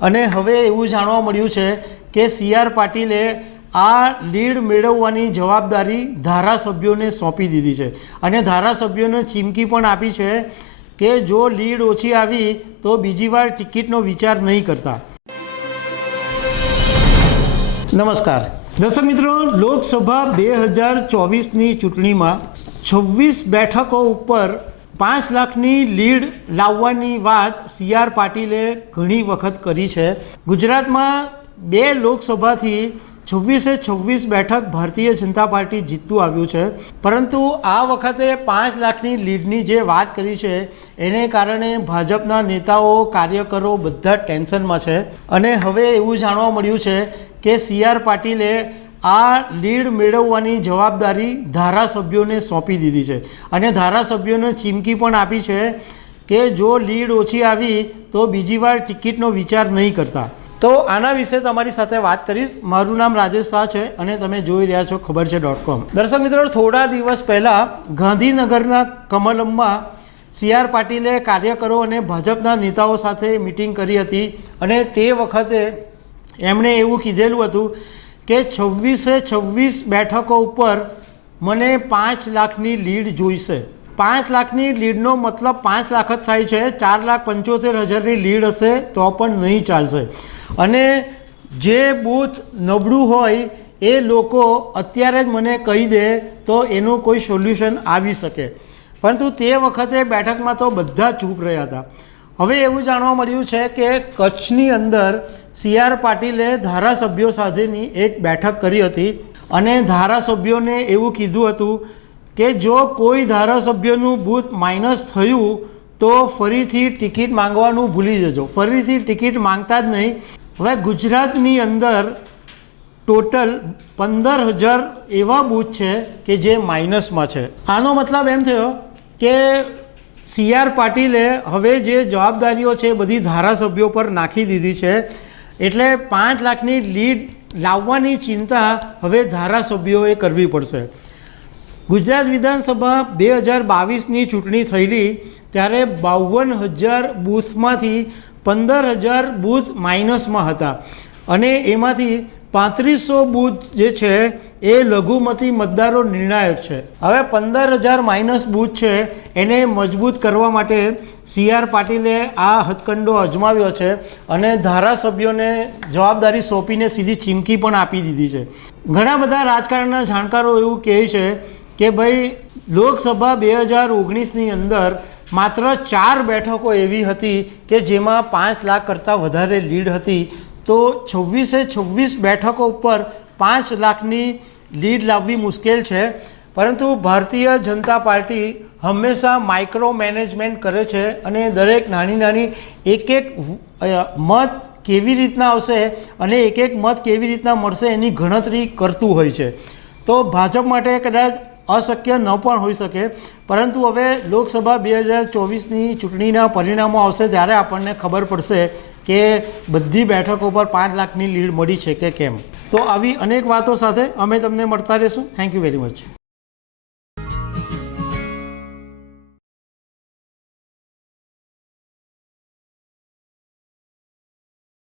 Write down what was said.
અને હવે એવું જાણવા મળ્યું છે કે સી.આર. પાટીલે આ લીડ મેળવવાની જવાબદારી ધારાસભ્યોને સોંપી દીધી છે અને ધારાસભ્યોને ચીમકી પણ આપી છે કે જો લીડ ઓછી આવી તો બીજી વાર ટિકિટનો વિચાર નહીં કરતા. નમસ્કાર દર્શક મિત્રો, લોકસભા 2024ની ચૂંટણીમાં 26 બેઠકો ઉપર 5 લાખની લીડ લાવવાની વાત સી.આર. પાટીલે ઘણી વખત કરી છે. ગુજરાતમાં 2 લોકસભાથી 26 બેઠક ભારતીય જનતા પાર્ટી જીતતું આવ્યું છે, પરંતુ આ વખતે 5 લાખની લીડની જે વાત કરી છે એને કારણે ભાજપના નેતાઓ, કાર્યકરો બધા ટેન્શનમાં છે. અને હવે એવું જાણવા મળ્યું છે કે સી.આર. પાટીલે આ લીડ મેળવવાની જવાબદારી ધારાસભ્યોને સોંપી દીધી છે અને ધારાસભ્યોને ચીમકી પણ આપી છે કે જો લીડ ઓછી આવી તો બીજી વાર ટિકિટનો વિચાર નહીં કરતા. તો આના વિશે તમારી સાથે વાત કરીશ. મારું નામ રાજેશ શાહ છે અને તમે જોઈ રહ્યા છો ખબર છે.com. દર્શક મિત્રો, થોડા દિવસ પહેલાં ગાંધીનગરના કમલમમાં સી.આર. પાટીલે કાર્યકરો અને ભાજપના નેતાઓ સાથે મિટિંગ કરી હતી અને તે વખતે એમણે એવું કીધેલું હતું કે 26 બેઠકો ઉપર મને 5 લાખની લીડ જોઈશે. 5 લાખની લીડનો મતલબ 5 લાખ જ થાય છે. 4,75,000ની લીડ હશે તો પણ નહીં ચાલશે. અને જે બૂથ નબળું હોય એ લોકો અત્યારે જ મને કહી દે તો એનું કોઈ સોલ્યુશન આવી શકે, પરંતુ તે વખતે બેઠકમાં તો બધા ચૂપ રહ્યા હતા. હવે એવું જાણવા મળ્યું છે કે કચ્છની અંદર સી.આર. પાટીલે ધારાસભ્યો સાથેની એક બેઠક કરી હતી અને ધારાસભ્યોને એવું કીધું હતું કે જો કોઈ ધારાસભ્યનું બૂથ માઇનસ થયું તો ફરીથી ટિકિટ માંગવાનું ભૂલી જજો, ફરીથી ટિકિટ માંગતા જ નહીં. હવે ગુજરાતની અંદર ટોટલ 15,000 એવા બૂથ છે કે જે માઇનસમાં છે. આનો મતલબ એમ થયો કે સી.આર. પાટીલે હવે જે જવાબદારીઓ છે બધી ધારાસભ્યો પર નાખી દીધી છે, એટલે 5 લાખની લીડ લાવવાની ચિંતા હવે ધારાસભ્યોએ કરવી પડશે. ગુજરાત વિધાનસભા 2022ની ચૂંટણી થયેલી ત્યારે 52,000 બૂથમાંથી 15,000 બૂથ માઇનસમાં હતા અને એમાંથી 3500 બૂથ જે છે એ લઘુમતી મતદારો નિર્ણાયક છે. હવે 15,000 માઇનસ બૂથ છે એને મજબૂત કરવા માટે સી.આર. પાટીલે આ હથકંડો અજમાવ્યો છે અને ધારાસભ્યોને જવાબદારી સોંપીને સીધી ચીમકી પણ આપી દીધી છે. ઘણા બધા રાજકારણના જાણકારો એવું કહે છે કે ભાઈ લોકસભા 2019ની અંદર માત્ર 4 બેઠકો એવી હતી કે જેમાં 5 લાખ કરતાં વધારે લીડ હતી. તો 26 બેઠકો ઉપર 5 લાખની લીડ લાવવી મુશ્કેલ છે, પરંતુ ભારતીય જનતા પાર્ટી હંમેશા માઇક્રો મેનેજમેન્ટ કરે છે અને દરેક નાની એક મત કેવી રીતના આવશે અને એક મત કેવી રીતના મળશે એની ગણતરી કરતું હોય છે. તો ભાજપ માટે કદાચ અશક્ય ન પણ હોઈ શકે, પરંતુ હવે લોકસભા 2024ની ચૂંટણીના પરિણામો આવશે ત્યારે આપણને ખબર પડશે કે બધી બેઠકો પર 5 લાખની લીડ મળી છે કે કેમ. તો આવી અનેક વાતો સાથે અમે તમને મળતા રહીશું. Thank you very much.